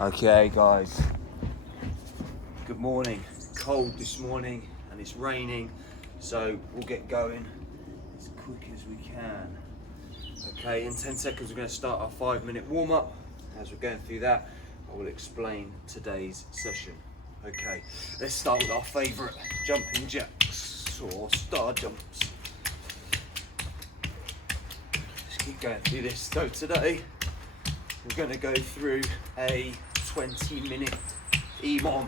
Okay guys, good morning. Cold this morning and it's raining, so we'll get going as quick as we can. Okay, in 10 seconds we're going to start our 5-minute warm-up. As we're going through that, I will explain today's session. Okay, let's start with our favourite jumping jacks or star jumps. Let's keep going through this. So today we're going to go through a 20-minute EMOM.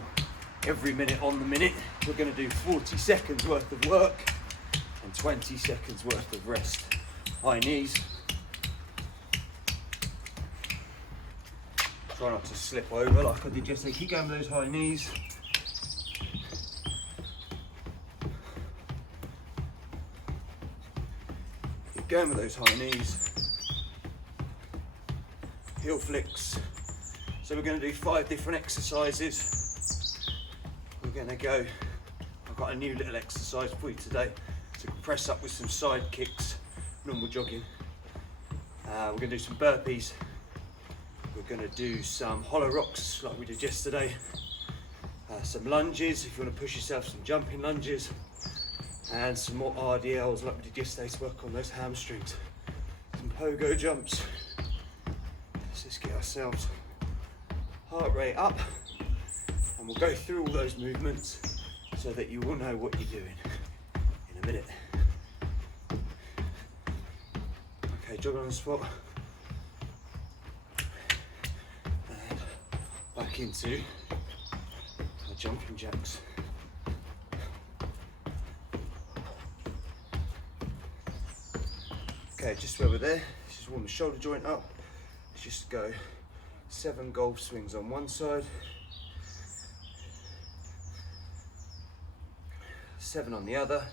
Every minute on the minute, we're going to do 40 seconds worth of work and 20 seconds worth of rest. High knees. Try not to slip over like I did yesterday. Keep going with those high knees. Keep going with those high knees. Heel flicks. So we're going to do 5 different exercises. We're going to go, I've got a new little exercise for you today. So press up with some side kicks, normal jogging. We're going to do some burpees. We're going to do some hollow rocks like we did yesterday. Some lunges, if you want to push yourself, some jumping lunges. And some more RDLs like we did yesterday to work on those hamstrings. Some pogo jumps. Let's get ourselves heart rate up, and we'll go through all those movements so that you will know what you're doing in a minute. Okay, jog on the spot and back into our jumping jacks. Okay, just where we're there, let's just warm the shoulder joint up. Let's just go 7 golf swings on one side, 7 on the other,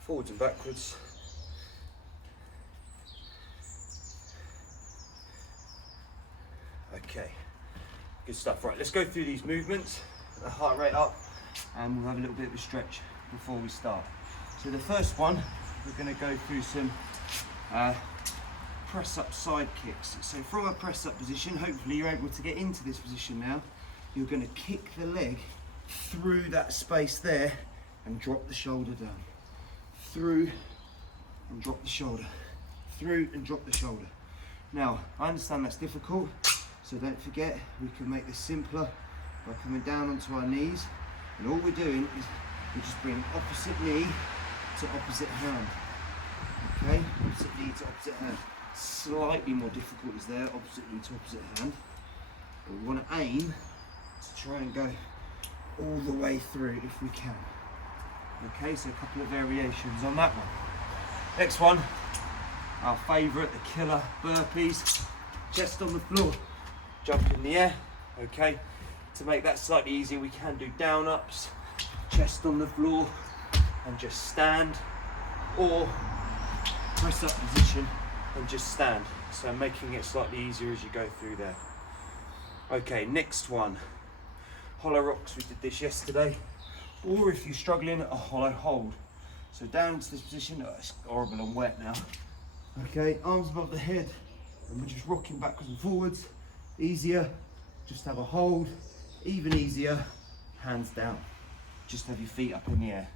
forwards and backwards, okay, good stuff. Right, let's go through these movements, get the heart rate up, and we'll have a little bit of a stretch before we start. So the first one, we're going to go through some press up side kicks. So from a press up position, hopefully you're able to get into this position now. You're going to kick the leg through that space there and drop the shoulder down. Through and drop the shoulder. Through and drop the shoulder. Now, I understand that's difficult, so don't forget we can make this simpler by coming down onto our knees, and all we're doing is we just bring opposite knee to opposite hand. Okay, opposite knee to opposite hand. Slightly more difficult is there, opposite knee to opposite hand. But we want to aim to try and go all the way through if we can. Okay, so a couple of variations on that one. Next one, our favourite, the killer burpees. Chest on the floor, jump in the air. Okay, to make that slightly easier, we can do down ups, chest on the floor, and just stand, or press up position and just stand. So making it slightly easier as you go through there. Okay, next one, hollow rocks. We did this yesterday, or if you're struggling, a hollow hold. So down into this position. Oh, it's horrible and wet now. Okay, arms above the head, and we're just rocking backwards and forwards. Easier, just have a hold. Even easier, hands down. Just have your feet up in the air.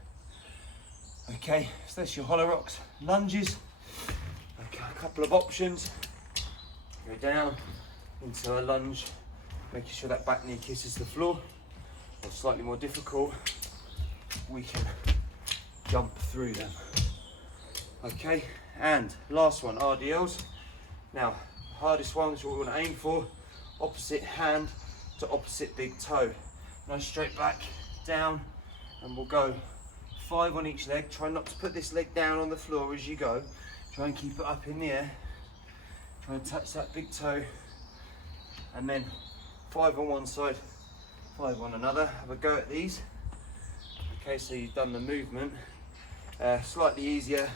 Okay, so that's your hollow rocks. Lunges. Okay, a couple of options. Go down into a lunge, making sure that back knee kisses the floor. Or slightly more difficult, we can jump through them. Okay, and last one, RDLs. Now, hardest one is what we want to aim for. Opposite hand to opposite big toe. Nice straight back, down, and we'll go 5 on each leg. Try not to put this leg down on the floor as you go. Try and keep it up in the air. Try and touch that big toe. And then 5 on one side, 5 on another. Have a go at these. Okay, so you've done the movement. Slightly easier,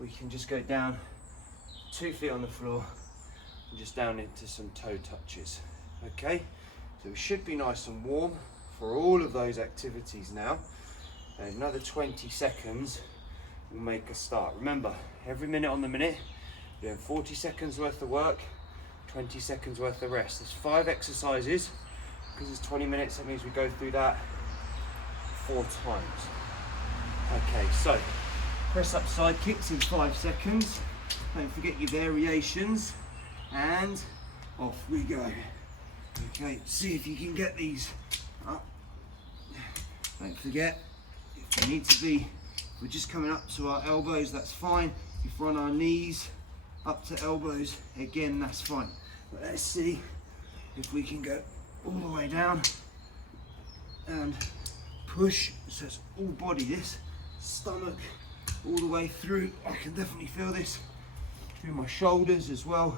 we can just go down 2 feet on the floor and just down into some toe touches. Okay, so we should be nice and warm for all of those activities now. Another 20 seconds we'll make a start. Remember, every minute on the minute, you're doing 40 seconds worth of work, 20 seconds worth of rest. There's 5 exercises, because it's 20 minutes, that means we go through that 4 times. Okay, so press up side kicks in 5 seconds. Don't forget your variations, and off we go. Okay, see if you can get these up. Don't forget, if we need to be, if we're just coming up to our elbows, that's fine. If we're on our knees, up to elbows, again, that's fine. But let's see if we can go all the way down and push. So it's all body, this stomach all the way through. I can definitely feel this through my shoulders as well.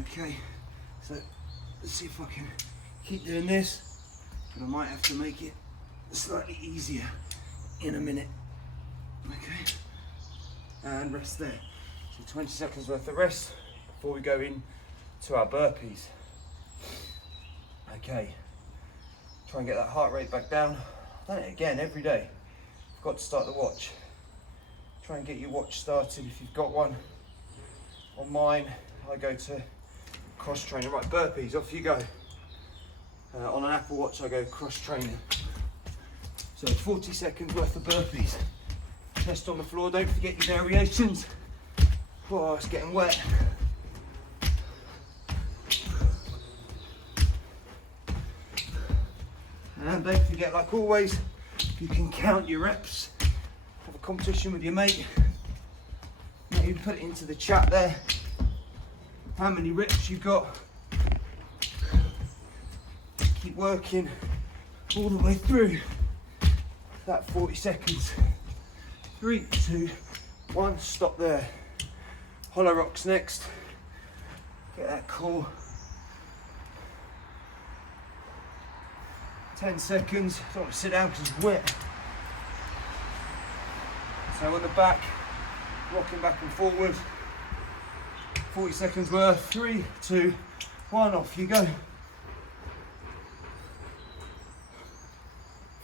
Okay, so let's see if I can keep doing this, but I might have to make it slightly easier in a minute. Okay, and rest there. So 20 seconds worth of rest before we go in to our burpees. Okay, try and get that heart rate back down. I've done it again every day. I've got to start the watch. Try and get your watch started if you've got one. On mine, I go to cross training. Right, burpees, off you go. On an Apple Watch, I go cross training. So 40 seconds worth of burpees. Chest on the floor, don't forget your variations. Oh, it's getting wet. And don't forget, like always, you can count your reps. Have a competition with your mate. Maybe put it into the chat there. How many reps you've got. Keep working all the way through that 40 seconds. 3, 2, 1, stop there. Hollow rocks next. Get that core. 10 seconds. Don't want to sit down because it's wet. So on the back, rocking back and forward. 40 seconds worth. 3, 2, 1, off you go.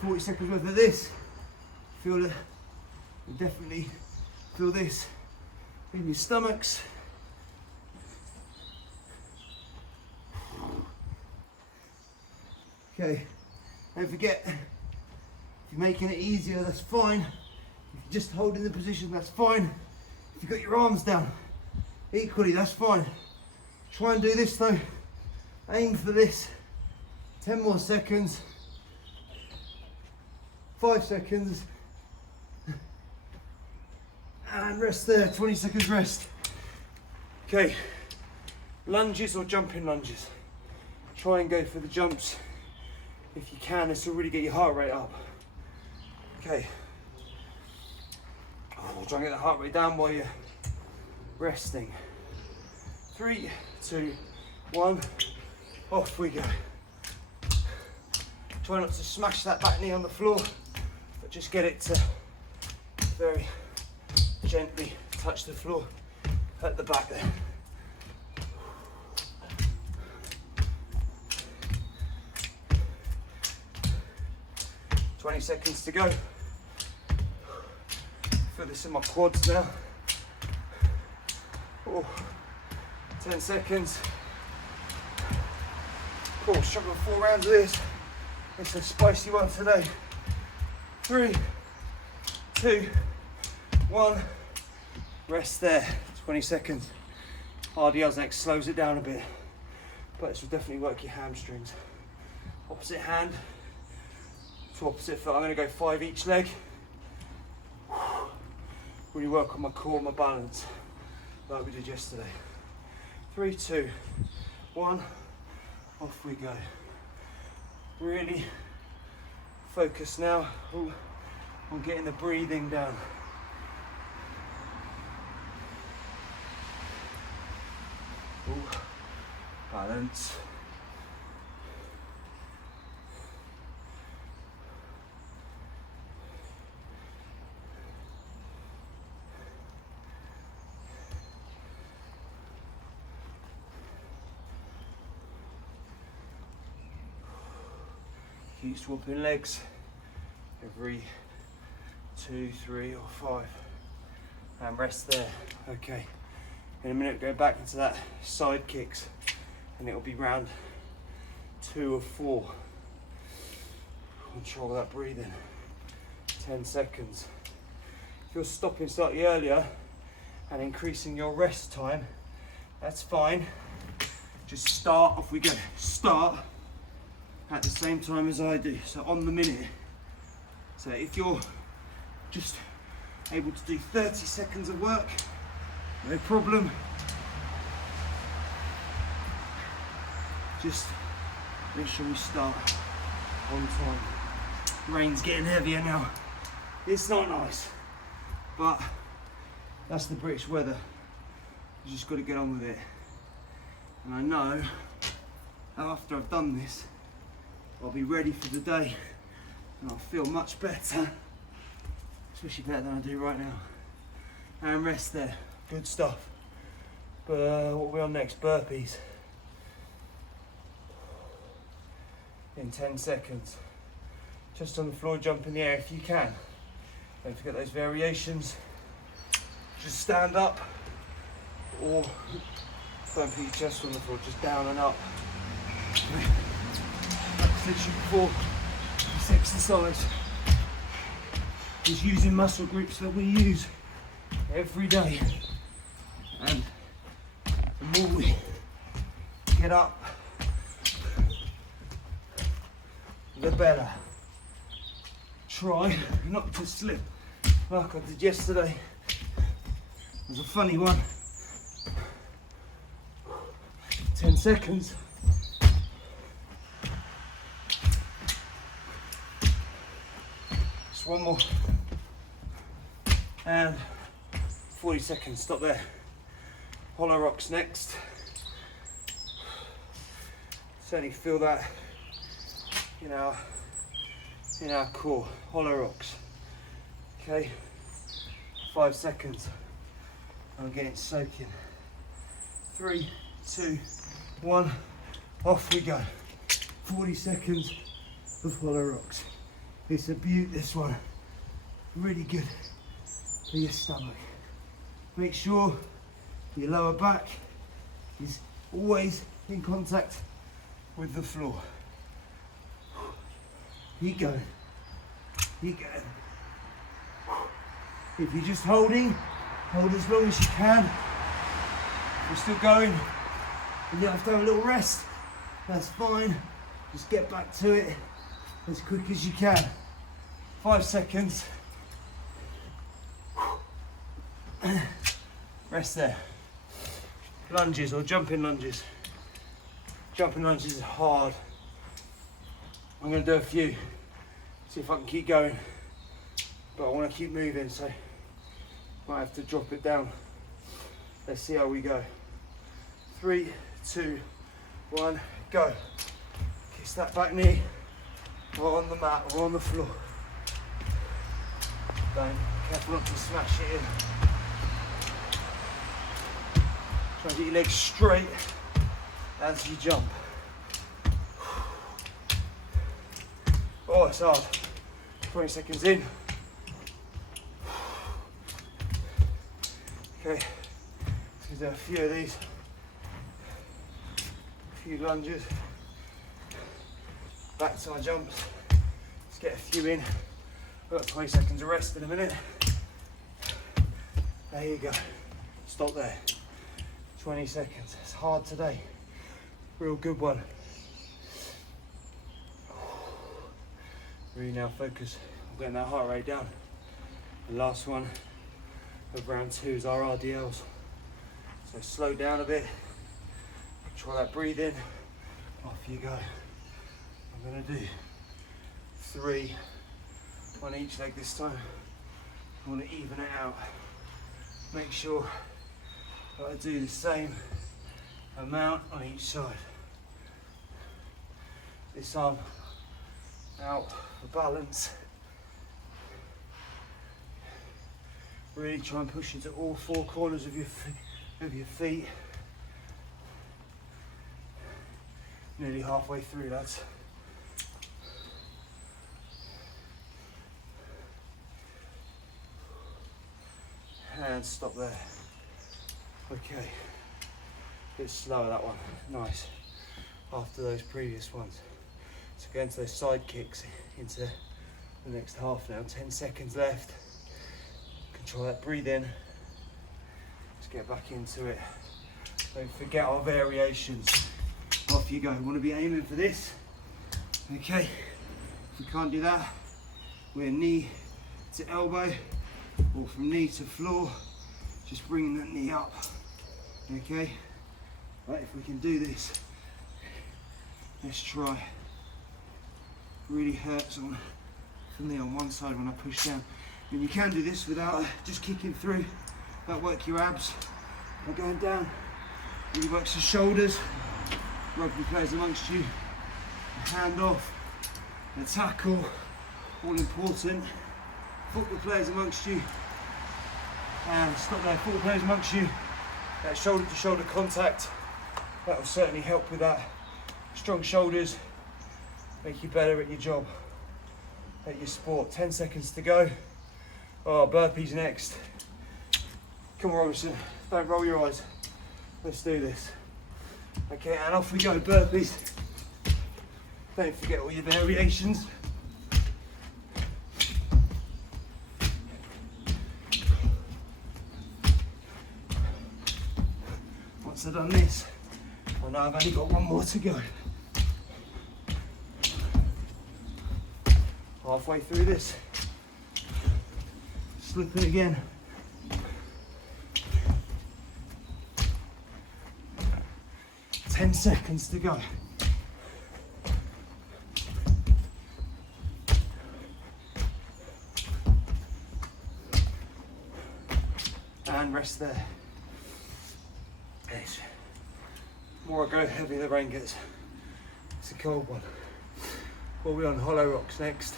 40 seconds worth of this. Feel it. You definitely feel this in your stomachs. Okay, don't forget, if you're making it easier, that's fine. If you're just holding the position, that's fine. If you've got your arms down, equally, that's fine. Try and do this though. Aim for this. 10 more seconds. 5 seconds. And rest there, 20 seconds rest. Okay, lunges or jumping lunges. Try and go for the jumps if you can. This will really get your heart rate up. Okay. Oh, try and get the heart rate down while you're resting. 3, 2, 1, off we go. Try not to smash that back knee on the floor, but just get it to very gently touch the floor at the back there. "20 seconds to go. Feel this in my quads now. Oh, 10 seconds. Oh, struggle 4 rounds of this. It's a spicy one today. 3, 2, 1. Rest there. 20 seconds. RDLs next, slows it down a bit, but this will definitely work your hamstrings. Opposite hand to opposite foot. I'm going to go 5 each leg. Really work on my core, my balance, like we did yesterday. 3, 2, 1, off we go. Really focus now on getting the breathing down. Ooh, balance. Keep swapping legs every 2, 3 or 5. and rest there. Okay, in a minute go back into that side kicks, and it'll be round 2 of 4. Control that breathing. 10 seconds. If you're stopping slightly earlier and increasing your rest time, that's fine. Just start, off we go. Start at the same time as I do, so on the minute. So if you're just able to do 30 seconds of work, no problem. Just make sure we start on time. Rain's getting heavier now. It's not nice, but that's the British weather. You just got to get on with it. And I know after I've done this, I'll be ready for the day and I'll feel much better, especially better than I do right now. And rest there, good stuff. But what are we on next? Burpees. In 10 seconds. Just on the floor, jump in the air if you can. Don't forget those variations. Just stand up, or don't put your chest on the floor, just down and up. Like I said before, this exercise is using muscle groups that we use every day. And the more we get up, the better. Try not to slip like I did yesterday. It was a funny one. 10 seconds. Just one more. And 40 seconds, stop there. Hollow rocks next. Certainly feel that in our core. Hollow rocks. Okay, 5 seconds. I'm getting soaking. 3, 2, 1, off we go. 40 seconds of hollow rocks. It's a beaut, this one. Really good for your stomach. Make sure your lower back is always in contact with the floor. Keep going. Keep going. If you're just holding, hold as long as you can. If you're still going and you have to have a little rest, that's fine. Just get back to it as quick as you can. 5 seconds. Rest there. Lunges or jumping lunges. Jumping lunges is hard. I'm going to do a few, see if I can keep going, but I want to keep moving, so might have to drop it down. Let's see how we go. 3, 2, 1, go. Kiss that back knee, or on the mat, or on the floor. Careful not to smash it in. Try and get your legs straight as you jump. Oh, it's hard. 20 seconds in. Okay, let's do a few of these. A few lunges. Back to our jumps. Let's get a few in. We've got 20 seconds of rest in a minute. There you go. Stop there. 20 seconds. It's hard today. Real good one. Really now focus on getting that heart rate down. The last one of round 2 is our RDLs. So slow down a bit, control that breathing, off you go. I'm gonna do 3 on each leg this time. I wanna even it out. Make sure that I do the same amount on each side. This arm out for balance. Really try and push into all 4 corners of your feet. Nearly halfway through, lads. And and stop there. Okay, a bit slower that one, nice, after those previous ones. So go into those side kicks into the next half now, 10 seconds left. Control that, breathe in, just get back into it. Don't forget our variations. Off you go, we want to be aiming for this. Okay, if we can't do that, we're knee to elbow, or from knee to floor, just bringing that knee up. Okay, right, if we can do this, let's try. Really hurts for me on one side when I push down. And you can do this without just kicking through. That work your abs by going down. Really works your shoulders. Rugby players amongst you, a hand off, a tackle, all important. Football players amongst you, and stop there, football players amongst you. That shoulder to shoulder contact, that will certainly help with that. Strong shoulders make you better at your job, at your sport. 10 seconds to go. Oh, burpees next. Come on, Robinson, don't roll your eyes. Let's do this. Okay, and off we go, burpees. Don't forget all your variations. Once I've done this, I know I've only got one more to go. Halfway through this, slipping again. Ten seconds to go. And rest there. Yes. The more I go, heavier the rain gets. It's a cold one. We'll be on hollow rocks next.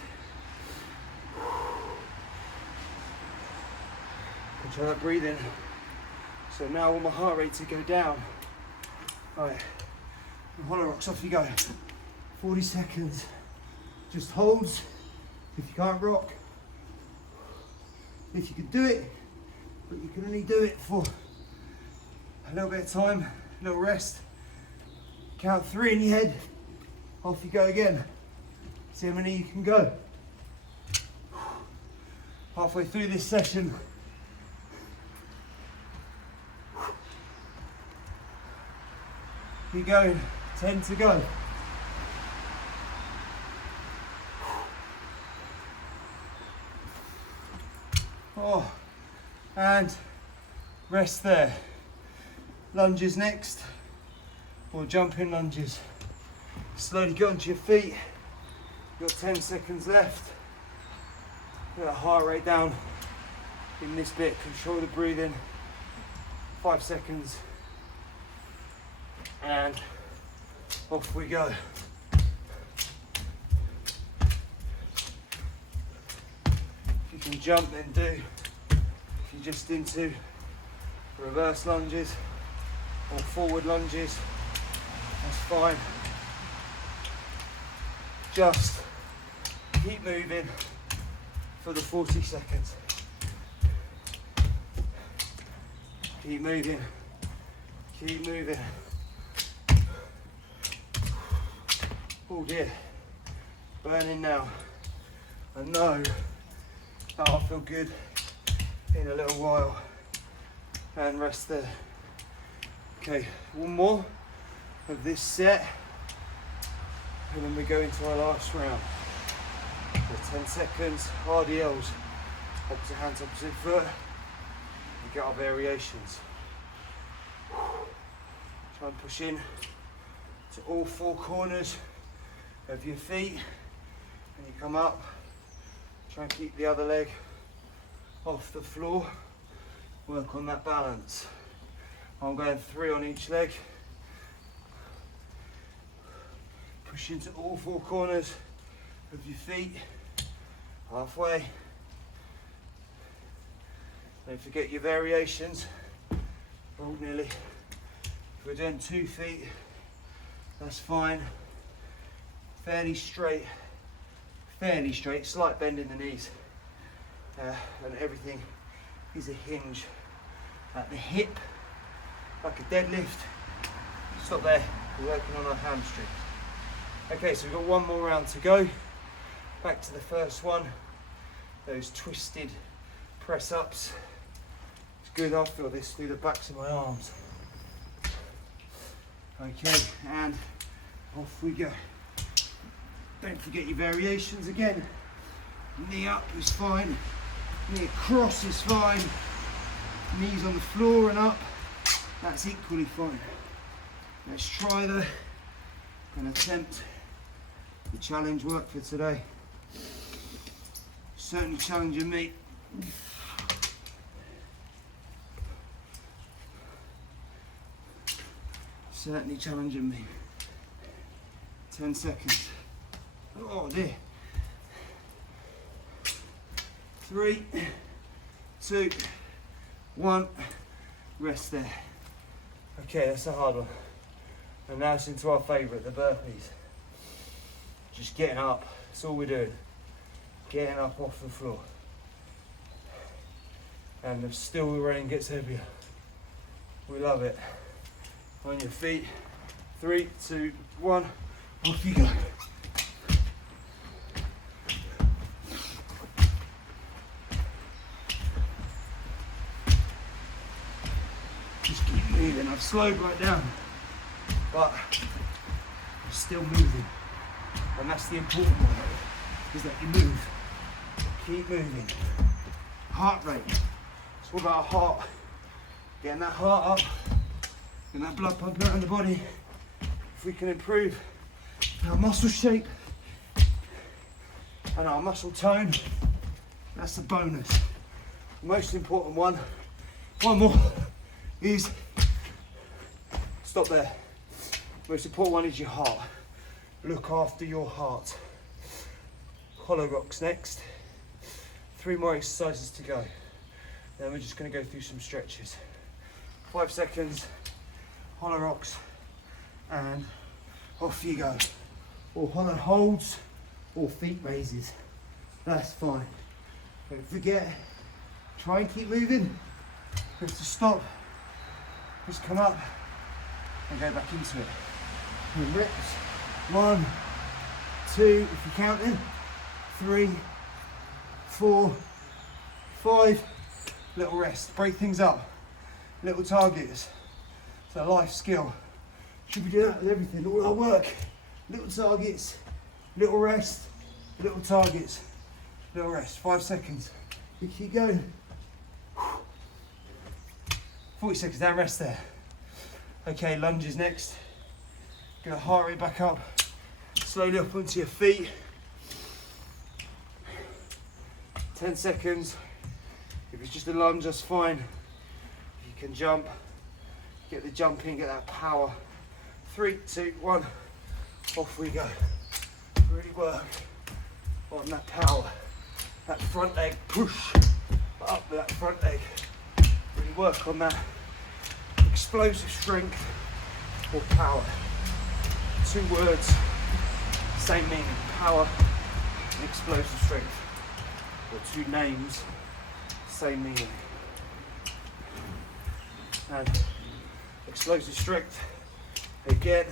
Control that breathing. So now I want my heart rate to go down. Right, hollow rocks, off you go. 40 seconds. Just holds. If you can't rock, if you can do it, but you can only do it for a little bit of time, a little rest. Count 3 in your head. Off you go again. See how many you can go. Halfway through this session. Keep going, 10 to go. Oh, and rest there. Lunges next, or jumping lunges. Slowly get onto your feet. You've got 10 seconds left. Get that heart rate down in this bit. Control the breathing. 5 seconds. And off we go. If you can jump, then do. If you're just into reverse lunges or forward lunges, that's fine. Just keep moving for the 40 seconds. Keep moving. Keep moving. Oh dear, burning now. I know that I'll feel good in a little while. And rest there. Okay, one more of this set, and then we go into our last round. For 10 seconds, RDLs, opposite hands, opposite foot. We get our variations. Try and push in to all 4 corners of your feet, and you come up. Try and keep the other leg off the floor. Work on that balance. I'm going 3 on each leg. Push into all 4 corners of your feet. Halfway. Don't forget your variations. Oh, nearly. If we're doing 2 feet, that's fine. Fairly straight, slight bend in the knees, and everything is a hinge at the hip, like a deadlift. Stop there, we're working on our hamstrings. Okay, so we've got one more round to go. Back to the first one, those twisted press ups. It's good, I feel this through the backs of my arms. Okay, and off we go. Don't forget your variations again. Knee up is fine, knee across is fine, knees on the floor and up, that's equally fine. Let's try and attempt the challenge work for today. Certainly challenging me. Certainly challenging me. 10 seconds. Oh dear. 3, 2, 1, rest there. Okay, that's a hard one. And now it's into our favourite, the burpees. Just getting up, that's all we're doing. Getting up off the floor. And still the rain gets heavier. We love it. On your feet, 3, 2, 1, off you go. Just keep moving. I've slowed right down, but still moving. And that's the important one, is that you move. Keep moving. Heart rate. It's all about our heart. Getting that heart up, getting that blood pumping out in the body. If we can improve our muscle shape and our muscle tone, that's a bonus. The most important one more, is, stop there. Most important one is your heart. Look after your heart. Hollow rocks next. 3 more exercises to go. Then we're just going to go through some stretches. 5 seconds, hollow rocks, and off you go. Or hollow holds, or feet raises. That's fine. Don't forget, try and keep moving. Just to stop, just come up and go back into it. And reps. 1, 2, if you're counting, 3, 4, 5, little rest, break things up, little targets. It's a life skill. Should be doing that with everything, all our work. Little targets, little rest, little targets, little rest. 5 seconds. We keep going. 40 seconds, down, rest there. Okay, lunges next. Get a heart rate back up. Slowly up onto your feet. 10 seconds. If it's just a lunge, that's fine. If you can jump, get the jump in, get that power. 3, 2, 1, off we go. Really work on that power. That front leg, push up with that front leg. Really work on that explosive strength or power. 2 words, same meaning, power and explosive strength. Or 2 names, same meaning. And explosive strength, again,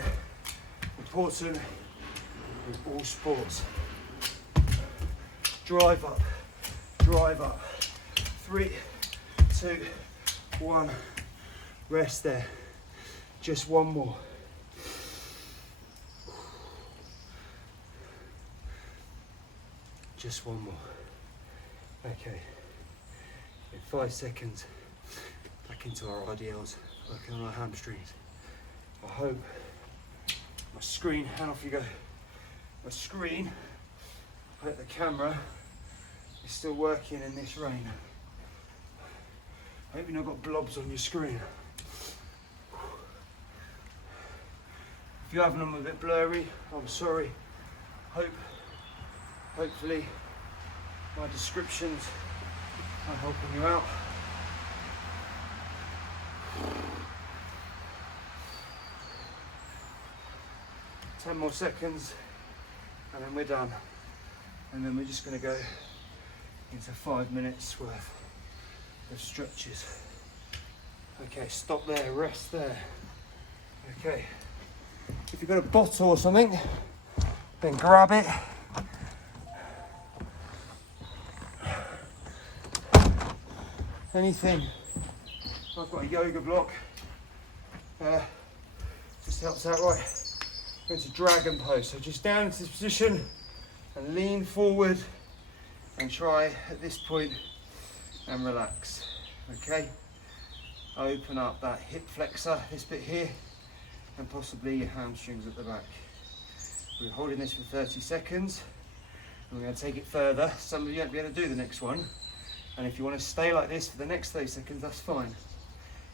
important in all sports. Drive up, drive up. 3, 2, 1, rest there. Just one more. Just one more. Okay, in 5 seconds, back into our RDLs, working on our hamstrings. I hope my screen, and off you go. My screen, I hope the camera is still working in this rain. I hope you've not got blobs on your screen. If you're having them a bit blurry, I'm sorry. Hopefully my descriptions are helping you out. Ten more seconds and then we're done. And then we're just going to go into 5 minutes worth of stretches. Okay, stop there, rest there. Okay, if you've got a bottle or something, then grab it. Anything. I've got a yoga block. Just helps out. Right, go into dragon pose. So just down into this position and lean forward and try at this point and relax. Okay, open up that hip flexor, this bit here, and possibly your hamstrings at the back. We're holding this for 30 seconds and we're going to take it further. Some of you won't be able to do the next one, and if you want to stay like this for the next 30 seconds, that's fine.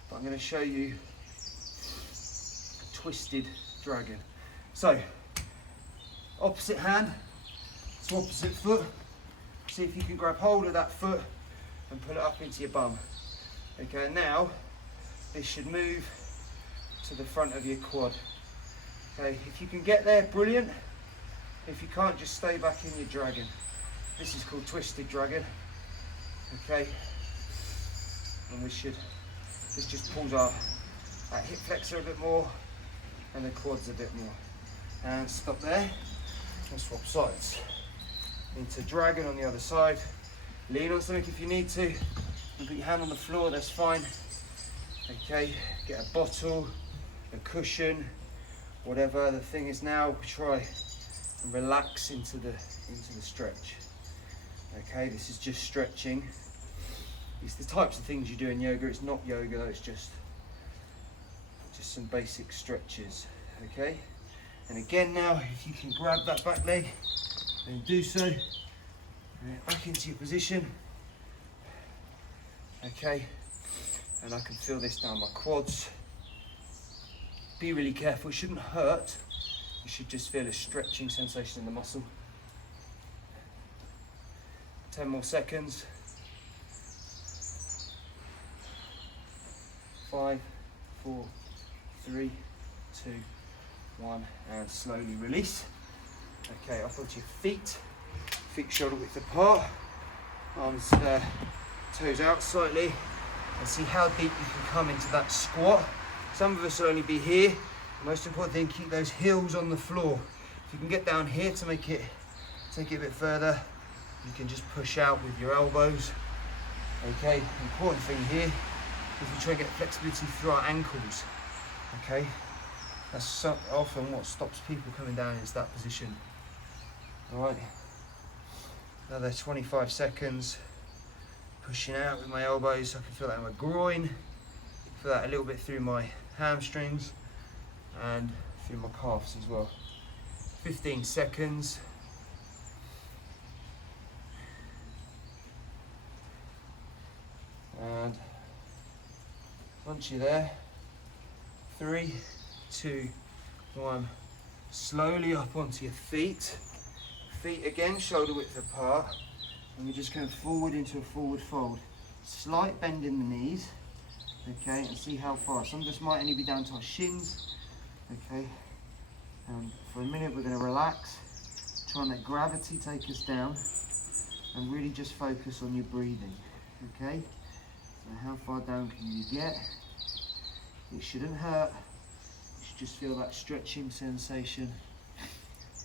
But I'm going to show you a twisted dragon. So, opposite hand to opposite foot. See if you can grab hold of that foot and pull it up into your bum. Okay, now this should move to the front of your quad. Okay, if you can get there, brilliant. If you can't, just stay back in your dragon. This is called twisted dragon. Okay, and this just pulls our that hip flexor a bit more and the quads a bit more. And stop there and swap sides. Into dragon on the other side. Lean on something if you need to. You put your hand on the floor, that's fine. Okay, get a bottle, a cushion, whatever. The thing is now, try and relax into the stretch. Okay, this is just stretching. It's the types of things you do in yoga. It's not yoga though, it's just some basic stretches. Okay, and again now, if you can grab that back leg, then do so. And back into your position. Okay, and I can feel this down my quads. Be really careful, it shouldn't hurt. You should just feel a stretching sensation in the muscle. 10 more seconds. 5, 4, 3, 2, 1, and slowly release. Okay, up onto your feet. Feet shoulder width apart. Arms, toes out slightly. And see how deep you can come into that squat. Some of us will only be here. The most important thing, keep those heels on the floor. If you can get down here to take it a bit further, you can just push out with your elbows. Okay, important thing here is we try and get flexibility through our ankles. Okay, that's often what stops people coming down is that position. All right, another 25 seconds. Pushing out with my elbows, I can feel that in my groin. Feel that a little bit through my hamstrings and through my calves as well. 15 seconds. And once you're there, 3, 2, 1. Slowly up onto your feet. Feet again, shoulder width apart. And we're just going forward into a forward fold. Slight bend in the knees. Okay, and see how far. Some of us might only be down to our shins. Okay, and for a minute we're going to relax. Try and let gravity take us down. And really just focus on your breathing. Okay, so how far down can you get? It shouldn't hurt. You should just feel that stretching sensation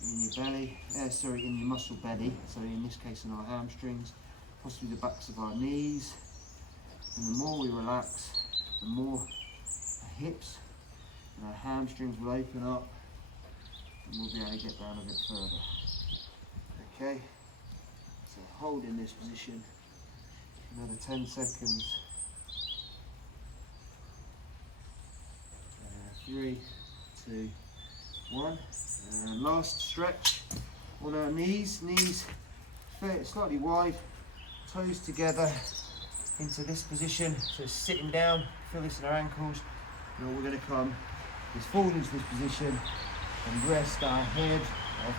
in your belly, in your muscle belly, so in this case in our hamstrings, possibly the backs of our knees. And the more we relax, the more our hips and our hamstrings will open up and we'll be able to get down a bit further. Okay, so hold in this position, another 10 seconds. 3, 2, 1. And last stretch on our knees slightly wide, toes together into this position. So sitting down, feel this in our ankles. And we're going to come just forward into this position and rest our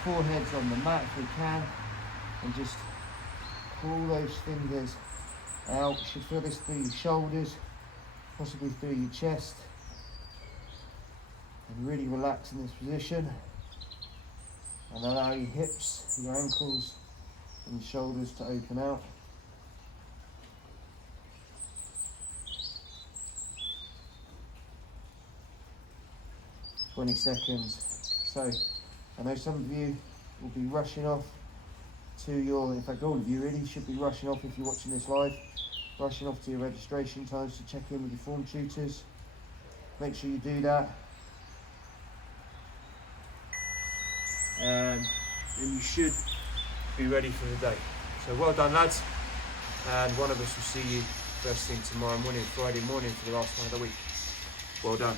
foreheads on the mat if we can, and just pull those fingers out. You should feel this through your shoulders, possibly through your chest, and really relax in this position. And allow your hips, your ankles and your shoulders to open out. 20 seconds. So I know some of you will be rushing off to your, in fact all of you really should be rushing off if you're watching this live, rushing off to your registration times to check in with your form tutors. Make sure you do that. And then you should be ready for the day. So well done lads, and one of us will see you first thing tomorrow morning, Friday morning, for the last one of the week. Well done.